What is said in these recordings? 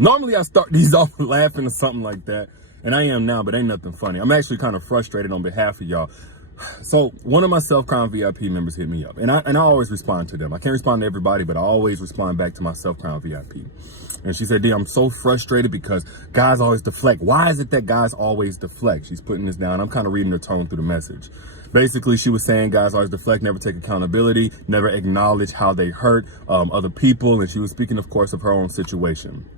Normally I start these off laughing or something like that, and I am now, but ain't nothing funny. I'm actually kind of frustrated on behalf of y'all. So one of my Self-Crown VIP members hit me up, and I always respond to them. I can't respond to everybody, but I always respond back to my Self-Crown VIP. And she said, D, I'm so frustrated because guys always deflect. Why is it that guys always deflect? She's putting this down. I'm kind of reading her tone through the message. Basically, she was saying guys always deflect, never take accountability, never acknowledge how they hurt other people. And she was speaking, of course, of her own situation.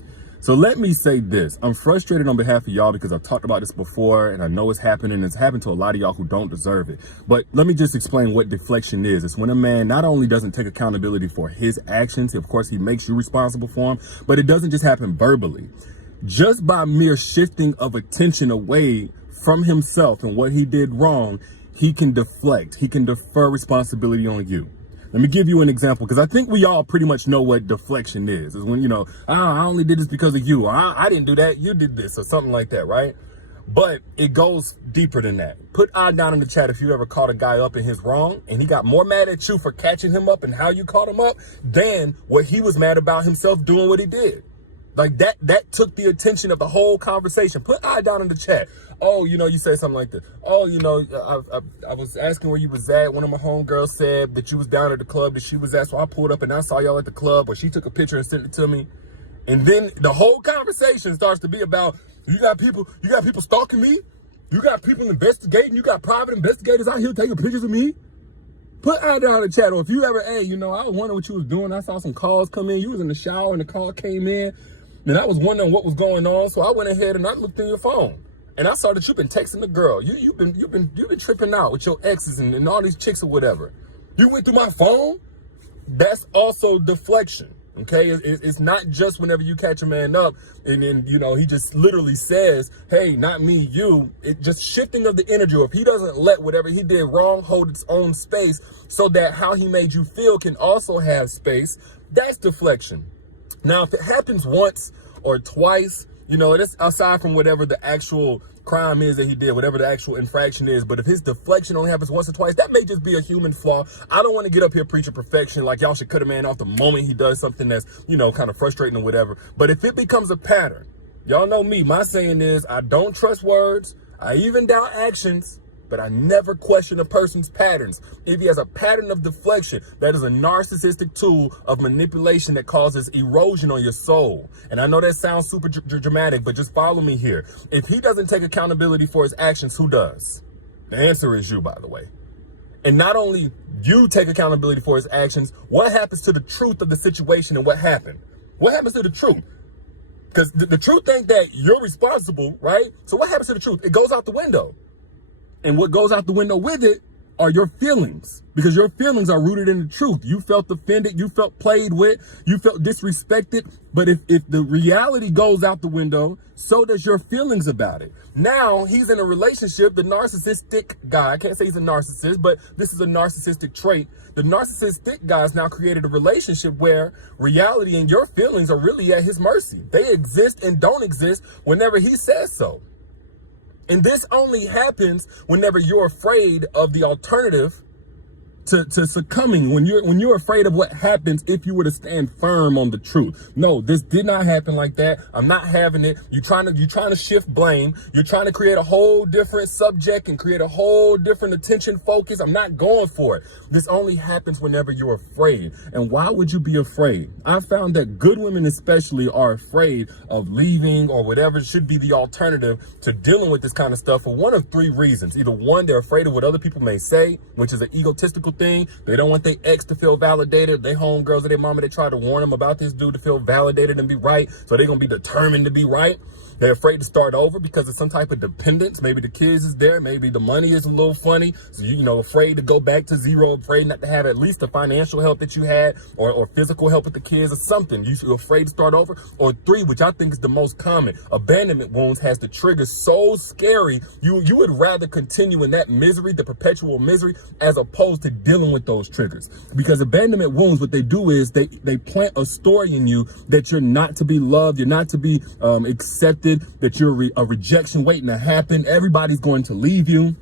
So let me say this. I'm frustrated on behalf of y'all because I've talked about this before and I know it's happening. It's happened to a lot of y'all who don't deserve it. But let me just explain what deflection is. It's when a man not only doesn't take accountability for his actions, of course, he makes you responsible for them, but it doesn't just happen verbally. Just by mere shifting of attention away from himself and what he did wrong, he can deflect. He can defer responsibility on you. Let me give you an example, because I think we all pretty much know what deflection is. It's when, I only did this because of you. Or, I didn't do that. You did this or something like that, right? But it goes deeper than that. Put I down in the chat if you ever caught a guy up in his wrong and he got more mad at you for catching him up and how you caught him up than what he was mad about himself doing what he did. Like that took the attention of the whole conversation. Put I down in the chat. Oh, you said something like this. Oh, I was asking where you was at. One of my homegirls said that you was down at the club that she was at. So I pulled up and I saw y'all at the club, or she took a picture and sent it to me. And then the whole conversation starts to be about, you got people stalking me. You got people investigating. You got private investigators out here taking pictures of me. Put I down in the chat. Or if you ever, I was wondering what you was doing. I saw some calls come in. You was in the shower and the call came in. And I was wondering what was going on. So I went ahead and I looked in your phone. And I saw that you've been texting the girl. You've been tripping out with your exes and all these chicks or whatever. You went through my phone. That's also deflection. Okay, it's not just whenever you catch a man up and then he just literally says, "Hey, not me, you." It just shifting of the energy. If he doesn't let whatever he did wrong hold its own space, so that how he made you feel can also have space, that's deflection. Now, if it happens once or twice, that's aside from whatever the actual crime is that he did, whatever the actual infraction is. But if his deflection only happens once or twice, that may just be a human flaw. I don't want to get up here preaching perfection, like y'all should cut a man off the moment he does something that's, kind of frustrating or whatever. But if it becomes a pattern, y'all know me, my saying is, I don't trust words. I even doubt actions, but I never question a person's patterns. If he has a pattern of deflection, that is a narcissistic tool of manipulation that causes erosion on your soul. And I know that sounds super dramatic, but just follow me here. If he doesn't take accountability for his actions, who does? The answer is you, by the way. And not only you take accountability for his actions, what happens to the truth of the situation and what happened? What happens to the truth? Because the truth ain't that you're responsible, right? So what happens to the truth? It goes out the window. And what goes out the window with it are your feelings, because your feelings are rooted in the truth. You felt offended. You felt played with. You felt disrespected. But if the reality goes out the window, so does your feelings about it. Now he's in a relationship, the narcissistic guy. I can't say he's a narcissist, but this is a narcissistic trait. The narcissistic guy has now created a relationship where reality and your feelings are really at his mercy. They exist and don't exist whenever he says so. And this only happens whenever you're afraid of the alternative to succumbing, when you're afraid of what happens if you were to stand firm on the truth. No, this did not happen like that. I'm not having it. You're trying to shift blame. You're trying to create a whole different subject and create a whole different attention focus. I'm not going for it. This only happens whenever you're afraid. And why would you be afraid? I found that good women especially are afraid of leaving or whatever should be the alternative to dealing with this kind of stuff for one of three reasons. Either one, they're afraid of what other people may say, which is an egotistical thing. They don't want their ex to feel validated. They homegirls or their mama, they try to warn them about this dude to feel validated and be right. So they're going to be determined to be right. They're afraid to start over because of some type of dependence. Maybe the kids is there. Maybe the money is a little funny. So, afraid to go back to zero, afraid not to have at least the financial help that you had or physical help with the kids or something. You're afraid to start over. Or three, which I think is the most common, abandonment wounds has the trigger so scary. You would rather continue in that misery, the perpetual misery, as opposed to dealing with those triggers. Because abandonment wounds, what they do is they plant a story in you that you're not to be loved. You're not to be accepted, that you're a rejection waiting to happen. Everybody's going to leave you.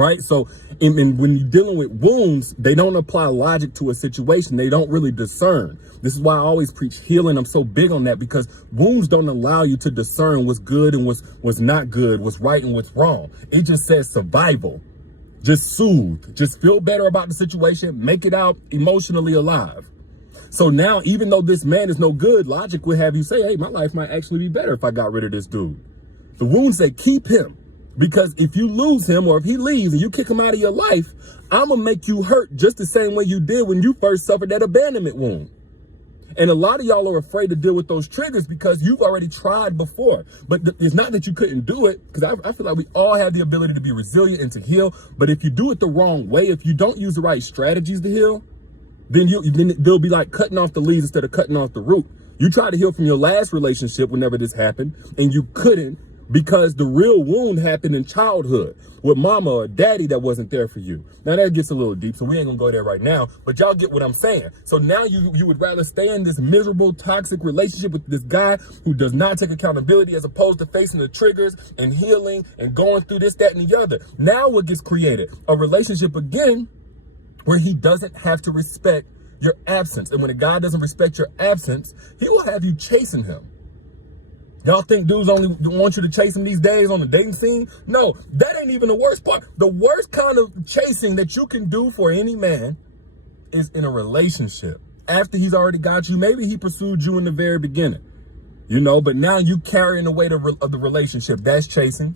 right? So and when you're dealing with wounds, they don't apply logic to a situation. They don't really discern. This is why I always preach healing. I'm so big on that, because wounds don't allow you to discern what's good and what's not good, what's right and what's wrong. It just says survival. Just soothe. Just feel better about the situation. Make it out emotionally alive. So now, even though this man is no good, logic would have you say, hey, my life might actually be better if I got rid of this dude. The wounds that keep him. Because if you lose him, or if he leaves and you kick him out of your life, I'm going to make you hurt just the same way you did when you first suffered that abandonment wound. And a lot of y'all are afraid to deal with those triggers because you've already tried before. But it's not that you couldn't do it, because I feel like we all have the ability to be resilient and to heal. But if you do it the wrong way, if you don't use the right strategies to heal, then they'll be like cutting off the leaves instead of cutting off the root. You tried to heal from your last relationship whenever this happened, and you couldn't, because the real wound happened in childhood with mama or daddy that wasn't there for you. Now that gets a little deep, so we ain't gonna go there right now, but y'all get what I'm saying. So now you would rather stay in this miserable, toxic relationship with this guy who does not take accountability, as opposed to facing the triggers and healing and going through this, that, and the other. Now what gets created? A relationship again where he doesn't have to respect your absence. And when a guy doesn't respect your absence, he will have you chasing him. Y'all think dudes only want you to chase him these days on the dating scene? No, that ain't even the worst part. The worst kind of chasing that you can do for any man is in a relationship. After he's already got you, maybe he pursued you in the very beginning, but now you carrying the weight of the relationship. That's chasing.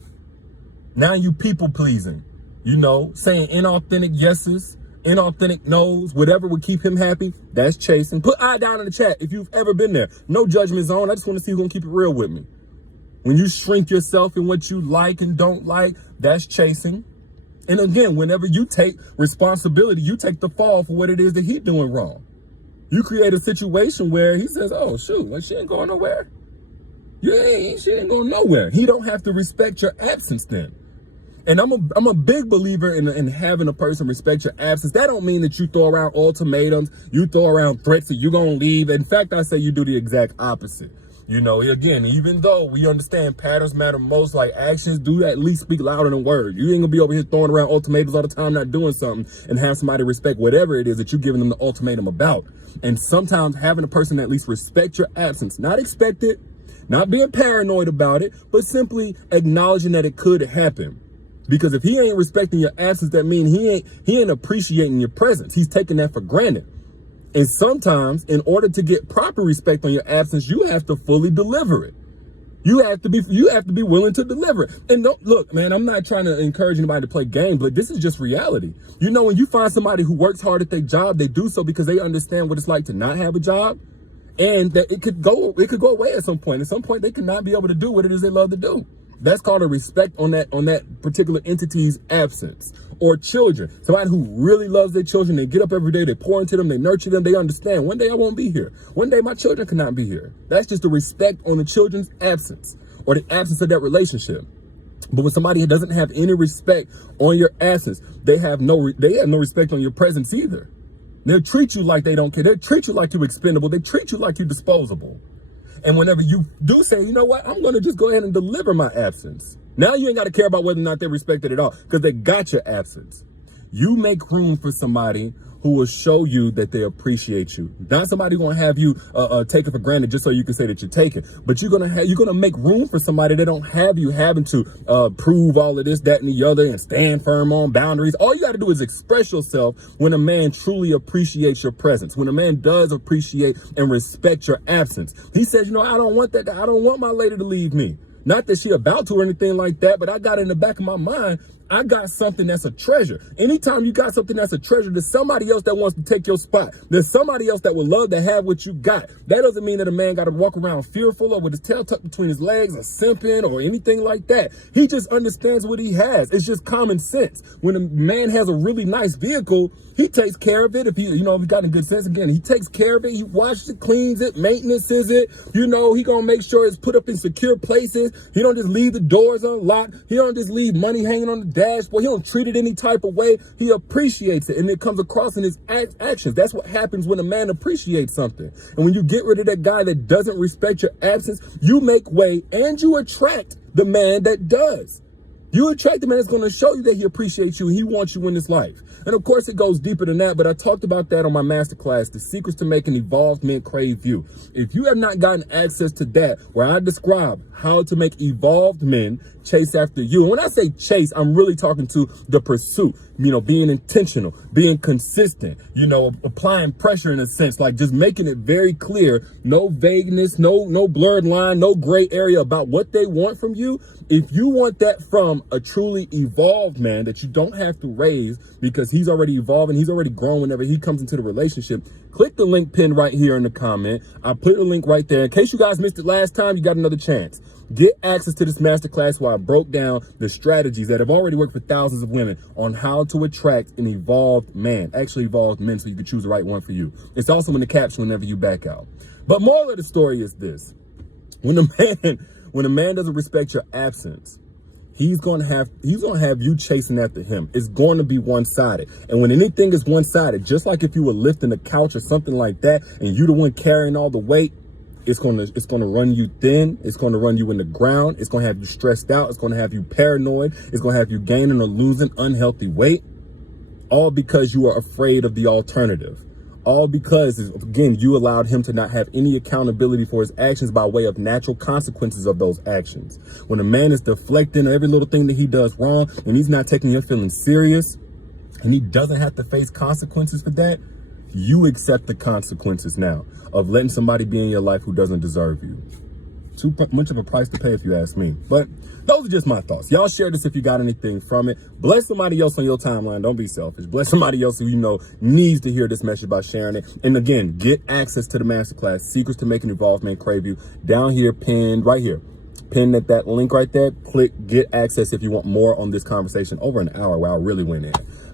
Now you people pleasing, saying inauthentic yeses, inauthentic no's, whatever would keep him happy. That's chasing. Put I down in the chat if you've ever been there. No judgment zone. I just want to see who's gonna keep it real with me. When you shrink yourself in what you like and don't like, that's chasing. And again, whenever you take responsibility, you take the fall for what it is that he's doing wrong. You create a situation where he says, oh shoot, like she ain't going nowhere. She ain't going nowhere. He don't have to respect your absence then. And I'm a big believer in having a person respect your absence. That don't mean that you throw around ultimatums, you throw around threats that you're going to leave. In fact, I say you do the exact opposite. Again, even though we understand patterns matter most, like actions do at least speak louder than words. You ain't gonna be over here throwing around ultimatums all the time, not doing something, and have somebody respect whatever it is that you're giving them the ultimatum about. And sometimes having a person at least respect your absence, not expect it, not being paranoid about it, but simply acknowledging that it could happen. Because if he ain't respecting your absence, that means he ain't appreciating your presence. He's taking that for granted. And sometimes, in order to get proper respect on your absence, you have to fully deliver it. You have to be willing to deliver it. And don't look, man, I'm not trying to encourage anybody to play games, but this is just reality. When you find somebody who works hard at their job, they do so because they understand what it's like to not have a job, and that it could go away at some point. At some point, they could not be able to do what it is they love to do. That's called a respect on that particular entity's absence. Or children, somebody who really loves their children. They get up every day, they pour into them, they nurture them. They understand one day I won't be here. One day my children cannot be here. That's just a respect on the children's absence, or the absence of that relationship. But when somebody doesn't have any respect on your absence, they have no respect on your presence either. They'll treat you like they don't care. They'll treat you like you're expendable. They treat you like you're disposable. And whenever you do say, you know what, I'm going to just go ahead and deliver my absence. Now you ain't got to care about whether or not they respect it at all, because they got your absence. You make room for somebody who will show you that they appreciate you. Not somebody going to have you take it for granted just so you can say that you're taken. But you're going to make room for somebody that don't have you having to prove all of this, that, and the other, and stand firm on boundaries. All you got to do is express yourself when a man truly appreciates your presence. When a man does appreciate and respect your absence. He says, I don't want that. I don't want my lady to leave me. Not that she about to or anything like that, but I got in the back of my mind, I got something that's a treasure. Anytime you got something that's a treasure, there's somebody else that wants to take your spot. There's somebody else that would love to have what you got. That doesn't mean that a man got to walk around fearful or with his tail tucked between his legs or simping or anything like that. He just understands what he has. It's just common sense. When a man has a really nice vehicle, he takes care of it. If he got in good sense, again, he takes care of it. He washes it, cleans it, maintenances it. He gonna make sure it's put up in secure places. He don't just leave the doors unlocked. He don't just leave money hanging on the dashboard. He don't treat it any type of way. He appreciates it, and it comes across in his actions. That's what happens when a man appreciates something. And when you get rid of that guy that doesn't respect your absence, you make way and you attract the man that does. You attract a man that's going to show you that he appreciates you and he wants you in his life. And of course, it goes deeper than that, but I talked about that on my masterclass, The Secrets to Making Evolved Men Crave You. If you have not gotten access to that, where I describe how to make evolved men chase after you. And when I say chase, I'm really talking to the pursuit, being intentional, being consistent, applying pressure in a sense, like just making it very clear, no vagueness, no blurred line, no gray area about what they want from you. If you want that from a truly evolved man that you don't have to raise because he's already evolving, he's already grown whenever he comes into the relationship, click the link pinned right here in the comment. I put the link right there. In case you guys missed it last time, you got another chance. Get access to this masterclass where I broke down the strategies that have already worked for thousands of women on how to attract an evolved man, actually evolved men, so you can choose the right one for you. It's also in the caption whenever you back out. But moral of the story is this. When a man doesn't respect your absence, he's gonna have you chasing after him. It's going to be one-sided. And when anything is one-sided, just like if you were lifting a couch or something like that, and you're the one carrying all the weight, it's gonna run you thin. It's gonna run you in the ground. It's gonna have you stressed out. It's gonna have you paranoid. It's gonna have you gaining or losing unhealthy weight, all because you are afraid of the alternative. All because, again, you allowed him to not have any accountability for his actions by way of natural consequences of those actions. When a man is deflecting every little thing that he does wrong, and he's not taking your feelings serious, and he doesn't have to face consequences for that, you accept the consequences now of letting somebody be in your life who doesn't deserve you. Too much of a price to pay, if you ask me. But those are just my thoughts. Y'all share this if you got anything from it. Bless somebody else on your timeline. Don't be selfish. Bless somebody else who needs to hear this message by sharing it. And again, get access to the masterclass, Secrets to Making Evolved Men Crave You, down here, pinned right here. Pinned at that link right there. Click get access if you want more on this conversation over an hour where I really went in.